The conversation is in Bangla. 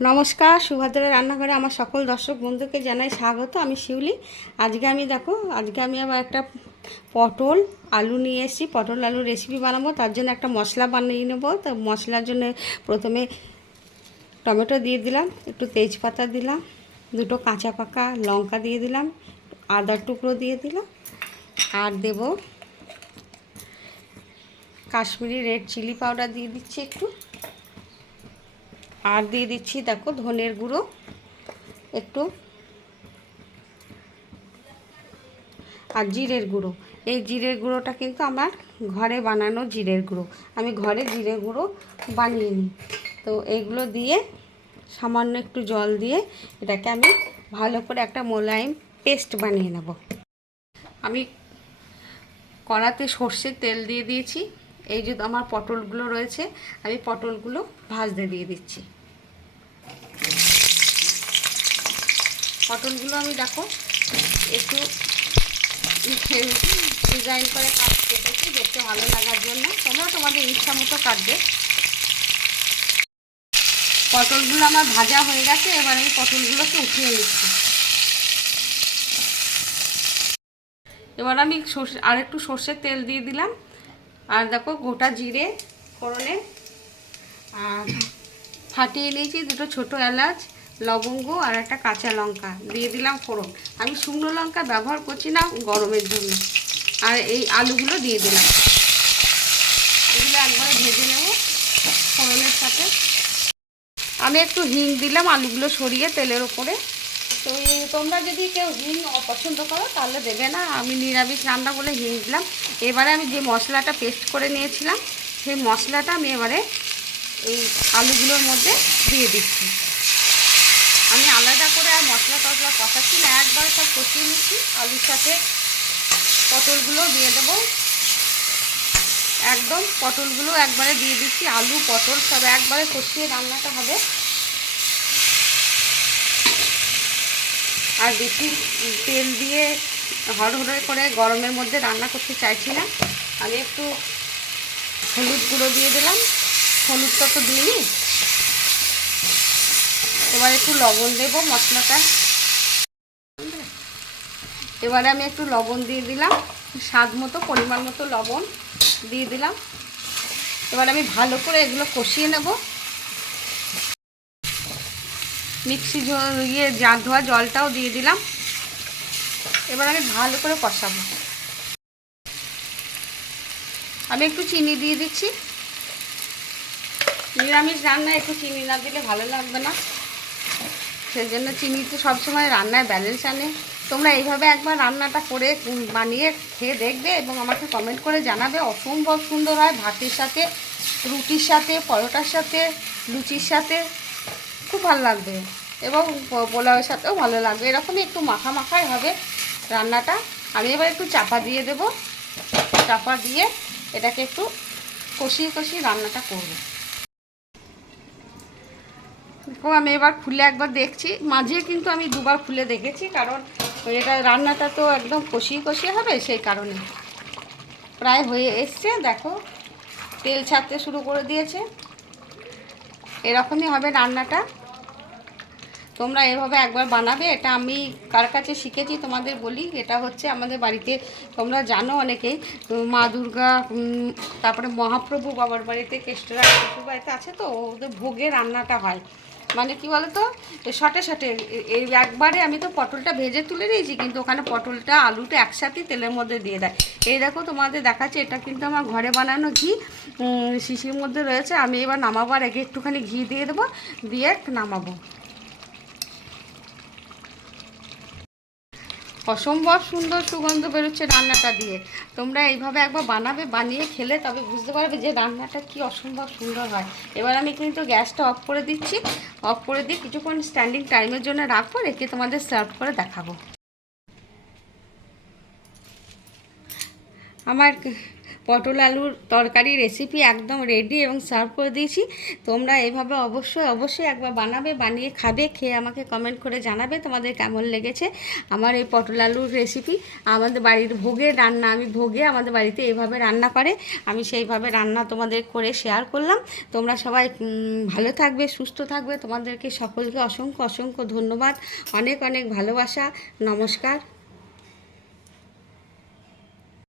নমস্কার, সুভদ্রা রান্নাঘরে আমার সকল দর্শক বন্ধুকে জানাই স্বাগত। আমি শিউলি। আজকে আমি আবার একটা পটল আলু নিয়ে এসেছি। পটল আলু রেসিপি বানাবো, তার জন্য একটা মশলা বানিয়ে নেবো। তো মশলার জন্য প্রথমে টমেটো দিয়ে দিলাম, একটু তেজপাতা দিলাম, দুটো কাঁচা পাকা লঙ্কা দিয়ে দিলাম, আদার টুকরো দিয়ে দিলাম, আর দেব কাশ্মীরি রেড চিলি পাউডার দিয়ে দিচ্ছি একটু, আর দিয়ে দিচ্ছি দেখো ধনের গুঁড়ো একটু, আর জিরের গুঁড়ো। এই জিরের গুঁড়োটা কিন্তু আমার ঘরে বানানো জিরের গুঁড়ো, আমি ঘরে জিরের গুঁড়ো বানিয়ে নিই। তো এইগুলো দিয়ে সামান্য একটু জল দিয়ে এটাকে আমি ভালো করে একটা মোলায়েম পেস্ট বানিয়ে নেব। আমি কড়াতে সর্ষের তেল দিয়ে দিয়েছি। এই যে আমার পটলগুলো রয়েছে, আমি পটলগুলো ভাজতে দিয়ে দিচ্ছি। পটলগুলো আমি দেখো একটু ডিজাইন করে কেটেছি দেখতে ভালো লাগার জন্য। তোমরা তোমাদের ইচ্ছা মতো কাটবে। পটলগুলো আমার ভাজা হয়ে গেছে, এবার আমি পটলগুলোকে উঠিয়ে নিচ্ছি। এবার আমি আর একটু সর্ষের তেল দিয়ে দিলাম, আর দেখো গোটা জিরে ফোড়নে আর ফাটিয়ে নিয়েছি দুটো ছোটো এলাচ, লবঙ্গ আর একটা কাঁচা লঙ্কা দিয়ে দিলাম ফোড়ন। আমি শুকনো লঙ্কা ব্যবহার করছি না গরমের জন্য। আর এই আলুগুলো দিয়ে দিলাম, এগুলো একবারে ভেজে নেব ফোড়নের সাথে। আমি একটু হিং দিলাম আলুগুলো সরিয়ে তেলের ওপরে। তো তোমরা যদি কেউ হিং অপছন্দ করো তাহলে দেবে না, আমি নিরামিষ রান্না বলে হিং দিলাম। এবারে আমি যে মশলাটা পেস্ট করে নিয়েছিলাম সেই মশলাটা আমি এবারে এই আলুগুলোর মধ্যে দিয়ে দিচ্ছি। আমি আলাদা করে আর মশলা টশলা কষাচ্ছি না, একবারে সব কষিয়ে নিচ্ছি। আলুর সাথে পটলগুলো দিয়ে দেবো, একদম পটলগুলো একবারে দিয়ে দিচ্ছি। আলু পটল সব একবারে কষিয়ে রান্নাটা হবে। আর বেশি তেল দিয়ে হড়হড়ে করে গরমের মধ্যে রান্না করতে চাইছি না। আমি একটু হলুদ গুঁড়ো দিয়ে দিলাম, হলুদটা তো দিইনি। এবার একটু লবণ দেবো মশলাটা। এবারে আমি একটু লবণ দিয়ে দিলাম, স্বাদ মতো পরিমাণ মতো লবণ দিয়ে দিলাম। এবার আমি ভালো করে এগুলো কষিয়ে নেব। মিক্সি জার ধোয়া জলটাও দিয়ে দিলাম। এবার আমি ভালো করে কষাবো। আমি একটু চিনি দিয়ে দিচ্ছি। নিরামিষ রান্নায় একটু চিনি না দিলে ভালো লাগবে না, সেই জন্য চিনি তো সবসময় রান্নায় ব্যালেন্স আনে। তোমরা এইভাবে একবার রান্নাটা করে বানিয়ে খেয়ে দেখবে এবং আমাকে কমেন্ট করে জানাবে। অসম্ভব সুন্দর হয়, ভাতের সাথে, রুটির সাথে, পরোটার সাথে, লুচির সাথে খুব ভালো লাগবে এবং পোলাওয়ের সাথেও ভালো লাগবে। এরকমই একটু মাখা মাখাই হবে রান্নাটা। আমি এবার একটু চাপা দিয়ে দেব, চাপা দিয়ে এটাকে একটু কষিয়ে কষিয়ে রান্নাটা করব। দেখো আমি এবার খুলে একবার দেখছি, মাঝে কিন্তু আমি দুবার খুলে দেখেছি, কারণ এটা রান্নাটা তো একদম কষিয়ে কষিয়ে হবে, সেই কারণে। প্রায় হয়ে এসছে, দেখো তেল ছাড়তে শুরু করে দিয়েছে। এরকমই হবে রান্নাটা। তোমরা এভাবে একবার বানাবে। এটা আমি কার কাছে শিখেছি তোমাদের বলি। এটা হচ্ছে আমাদের বাড়িতে, তোমরা জানো অনেকেই, মা দুর্গা, তারপরে মহাপ্রভু বাবার বাড়িতে, কেষ্টরা শ্বশুর বাড়িতে আছে, তো ওদের ভোগে রান্নাটা হয়। মানে কি বলো তো, শটে শটে এই একবারে আমি তো পটলটা ভেজে তুলে নিয়েছি, কিন্তু ওখানে পটলটা আলুটা একসাথেই তেলের মধ্যে দিয়ে দেয়। এই দেখো তোমাদের দেখাচ্ছে, এটা কিন্তু আমার ঘরে বানানো ঘি শিশির মধ্যে রয়েছে। আমি এবার নামাবার আগে একটুখানি ঘি দিয়ে দেবো, দিয়ে নামাবো। অসম্ভব সুন্দর সুগন্ধ বেরোচ্ছে রান্নাটা দিয়ে। তোমরা এইভাবে একবার বানাবে, বানিয়ে খেলে তবে বুঝতে পারবে যে রান্নাটা কি অসম্ভব সুন্দর হয়। এবার আমি কিন্তু গ্যাসটা অফ করে দিচ্ছি। অফ করে দিয়ে কিছুক্ষণ স্ট্যান্ডিং টাইমের জন্য রাখবো, রেখে তোমাদের সার্ভ করে দেখাবো। আমার পটল আলুর তরকারি রেসিপি একদম রেডি এবং সার্ভ করে দিয়েছি। তোমরা এভাবে অবশ্যই একবার বানাবে, বানিয়ে খাবে, খেয়ে আমাকে কমেন্ট করে জানাবে তোমাদের কেমন লেগেছে আমার এই পটল আলুর রেসিপি। আমাদের বাড়ির ভোগের রান্না, আমি ভোগে আমাদের বাড়িতে এইভাবে রান্না করে, আমি সেইভাবে রান্না তোমাদের করে শেয়ার করলাম। তোমরা সবাই ভালো থাকবে, সুস্থ থাকবে, তোমাদেরকে সকলকে অসংখ্য ধন্যবাদ, অনেক ভালোবাসা, নমস্কার।